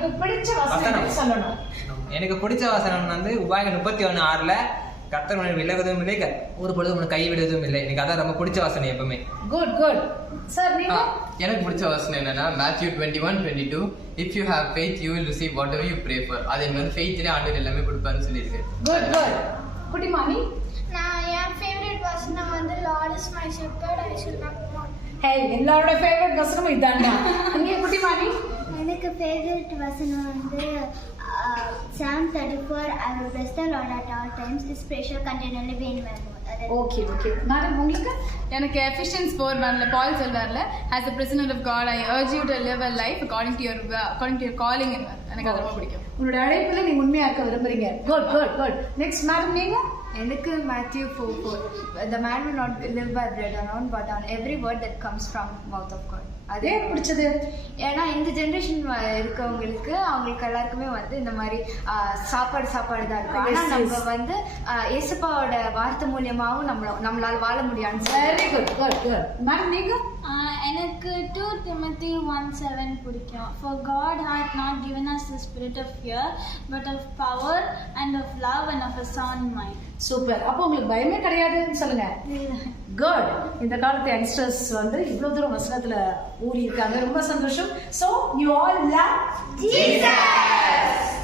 உங்களுக்கு பிடிச்ச வசனம் சொல்லணும். எனக்கு பிடிச்ச வசனம் வந்து உபாகம் 31:6 கர்த்தர் உன்னை விலகுவதும் இல்லை, ஒரு பொழுது உன்னை கை விடுவதும் இல்லை. எனக்கு அதான் ரொம்ப பிடிச்ச வசனம் எப்பவுமே. Good good sir. நீங்க? எனக்கு பிடிச்ச வசனம் என்னன்னா Matthew 21:22 if you have faith you will receive whatever you pray for. அது எனக்கு ஃபெய்த்ல ஆண்டவர் எல்லாமே கொடுப்பாருன்னு சொல்லியிருக்கு. Good good. குட்டிமானி? நான் என் ஃபேவரட் வசனம் வந்து Lord is my shepherd I shall not want. ஹே, எல்லாரோட ஃபேவரட் வசனம் இதான்டா. நீங்க குட்டிமானி? எனக்கு ஃபேவரட் வசனம் வந்து Psalm 34 I will bless the Lord at all times his praise shall continually be in my mouth. Okay okay. Madam உங்களுக்கு? எனக்கு Ephesians 4:1 ball சொல்றாருல as a prisoner of God I urge you to live a life according to your calling. எனக்கு அது ரொம்ப பிடிக்கும். உங்களோட அழைப்புல நீங்க உண்மையா இருக்க விரும்புறீங்க. Good good good. Next madam நீங்க? எனக்கு Matthew 4:4 the man will not live by bread alone but on every word that comes from mouth of God. அதே பிடிச்சது. ஏன்னா இந்த ஜெனரேஷன் இருக்கவங்களுக்கு அவங்களுக்கு எல்லாருக்குமே வந்து இந்த மாதிரி சாப்பாடு தான் இருக்கும். ஆனா நம்ம வந்து ஏசப்பாவோட வார்த்தை மூலியமாவும் நம்மளால வாழ முடியும். Very good good good. Madam நீங்க? எனக்கு 2 Timothy 1:7 பிடிக்கும். For God hath not given us the spirit of fear but of power and of love and of a sound mind. Super. அப்போ உங்களுக்கு பயமே கிடையாதுன்னு சொல்லுங்க. குட். இந்த காலத்து யங்ஸ்டர்ஸ் வந்து இவ்வளவு தூரம் வசனத்துல ஊறி இருக்காங்க. ரொம்ப சந்தோஷம். So you all love Jesus.